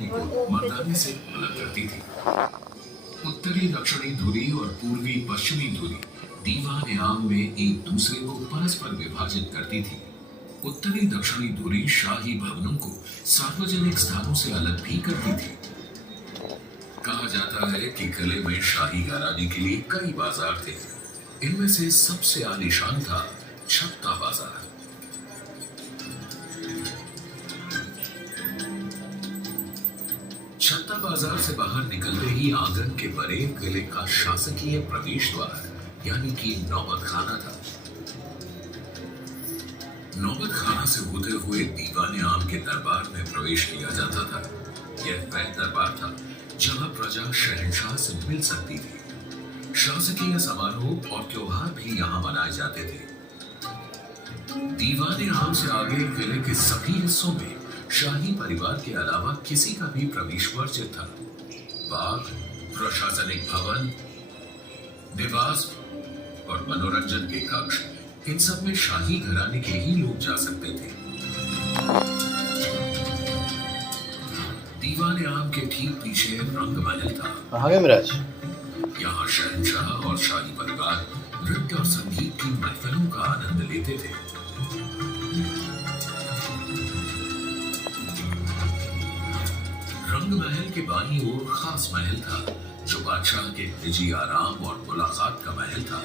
राजधानी को मर्दाने से अलग करती थी। उत्तरी दक्षिणी धुरी और पूर्वी पश्चिमी धुरी दीवान आम में एक दूसरे को परस्पर विभाजित करती थी। उत्तरी दक्षिणी धुरी शाही भवनों को सार्वजनिक स्थानों से अलग भी करती थी। कहा जाता है कि किले में शाही घराने के लिए कई बाजार थे। इनमें से सबसे आलीशान था छत्ता बाजार। छत्ता बाजार से बाहर निकलते ही आंगन के परे किले का शासकीय प्रवेश द्वार यानी कि नौबत खाना था। नौबत खाना से होते हुए दीवाने आम के दरबार में प्रवेश किया जाता था। यह वह दरबार था जहां प्रजा शहंशाह से मिल सकती थी। शासकीय समारोह और त्योहार भी यहां मनाए जाते थे। दीवाने आम से आगे किले के सभी हिस्सों में शाही परिवार के अलावा किसी का भी प्रवेश वर्जित था। बाग, प्रशासनिक भवन, निवास और मनोरंजन के कक्ष, इन सब में शाही घराने के ही लोग जा सकते थे। दीवाने आम के ठीक पीछे रंग महल था। यहाँ शहंशाह और शाही परिवार नृत्य और संगीत की महफिलों का आनंद लेते थे। रंग महल के बाईं ओर खास महल था जो बादशाह के निजी आराम और मुलाकात का महल था।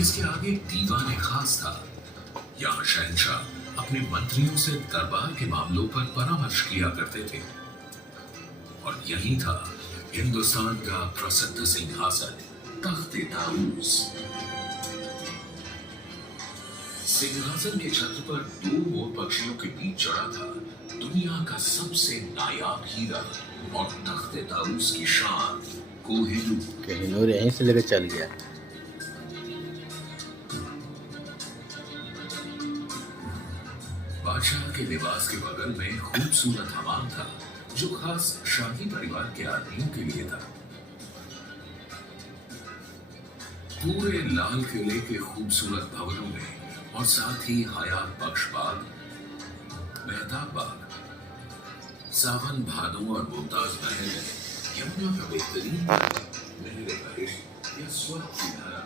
इसके आगे दीवाने खास था। यहाँ शहंशाह अपने मंत्रियों से दरबार के मामलों पर परामर्श किया करते थे। और यही था हिंदुस्तान का प्रसिद्ध सिंहासन तख्त-ए-ताऊस। सिंहासन के छत्र पर दो मोर पक्षियों के बीच चढ़ा था दुनिया का सबसे नायाब हीरा और तख्त-ए-ताऊस की शान कोहिनूर। यहीं से लेकर चल गया। बादशाह के निवास के बगल में खूबसूरत हमाम था जो खास शाही परिवार के आदमियों के लिए था। पूरे लाल किले के खूबसूरत भवनों में और साथ ही हयात बख्श बाग, मेहताब बाग, सावन भादों और मुमताज महल, यमुना का बेहतरीन महल बारिश या स्वर्ग की धारा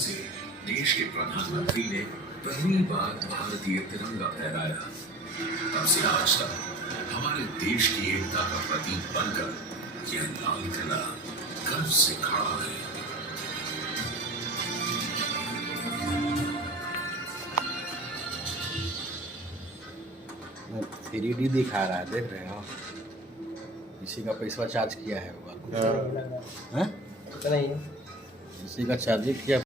से देश के प्रधानमंत्री ने पहली बार भारतीय तिरंगा फहराया। तब से आज तक हमारे देश की एकता का प्रतीक बनकर यह लाल किला गर्व से खड़ा है। थ्री दिखा रहा है, देख रहे हो? इसी का पैसा चार्ज किया है होगा। हाँ? इसी का चार्ज किया।